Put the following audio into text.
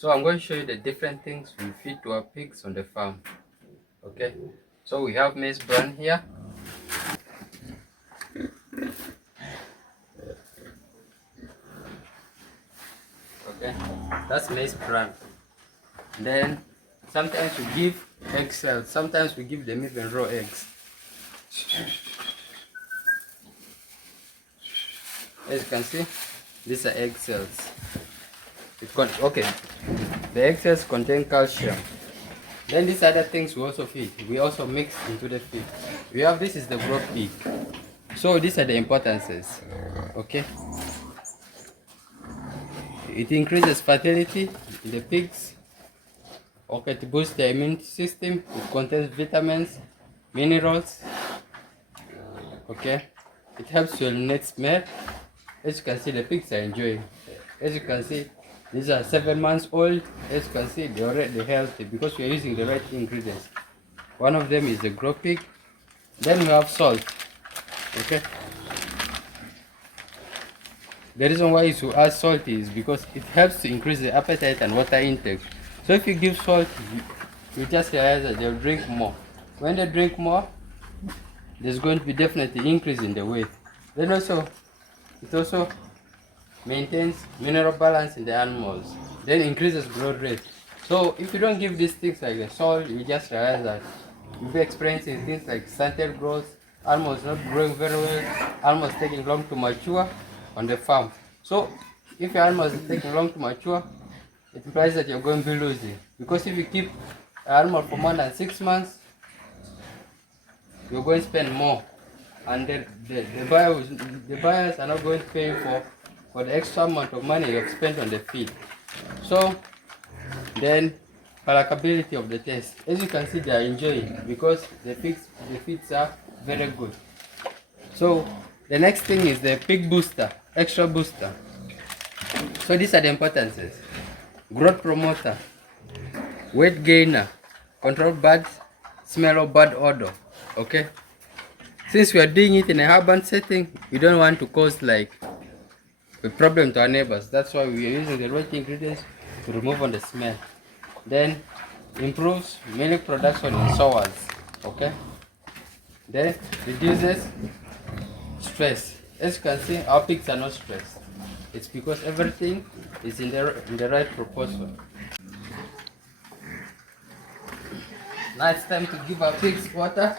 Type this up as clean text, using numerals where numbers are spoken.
So I'm going to show you the different things we feed to our pigs on the farm. Okay, so we have maize bran here. Okay, that's maize bran. Then sometimes we give egg cells, sometimes we give them even raw eggs. As you can see, these are egg cells. Okay, the egg cells contain calcium. Then these other things we also feed. We also mix into the feed. We have, this is the growth pig. So these are the importances. Okay, it increases fertility in the pigs. Okay, to boost the immune system. It contains vitamins, minerals. Okay, it helps to eliminate smell. As you can see, the pigs are enjoying. As you can see, these are 7 months old. As you can see, they're already healthy because we are using the right ingredients. One of them is the growth pig. Then we have salt. Okay, the reason why you add salt is because it helps to increase the appetite and water intake. So if you give salt, you just realize that they'll drink more. When they drink more, there's going to be definitely increase in the weight. Then also, it also maintains mineral balance in the animals, then increases growth rate. So if you don't give these things like the salt, you just realize that you'll be experiencing things like stunted growth, animals not growing very well, animals taking long to mature on the farm. So if your animals is taking long to mature, it implies that you're going to be losing, because if you keep an animal for more than 6 months, you're going to spend more, and the buyers are not going to pay you for the extra amount of money you've spent on the feed. So then, palatability of the taste, as you can see, they are enjoying because the feeds are very good. So the next thing is the pig booster, extra booster. So these are the importances: growth promoter, weight gainer, control bad smell or bad odor. Okay, since we are doing it in a urban setting, we don't want to cause like a problem to our neighbors. That's why we are using the right ingredients to remove on the smell. Then improves milk production in sows. Okay, then reduces stress. As you can see, our pigs are not stressed. It's because everything is in the right proportion. Now it's time to give our pigs water.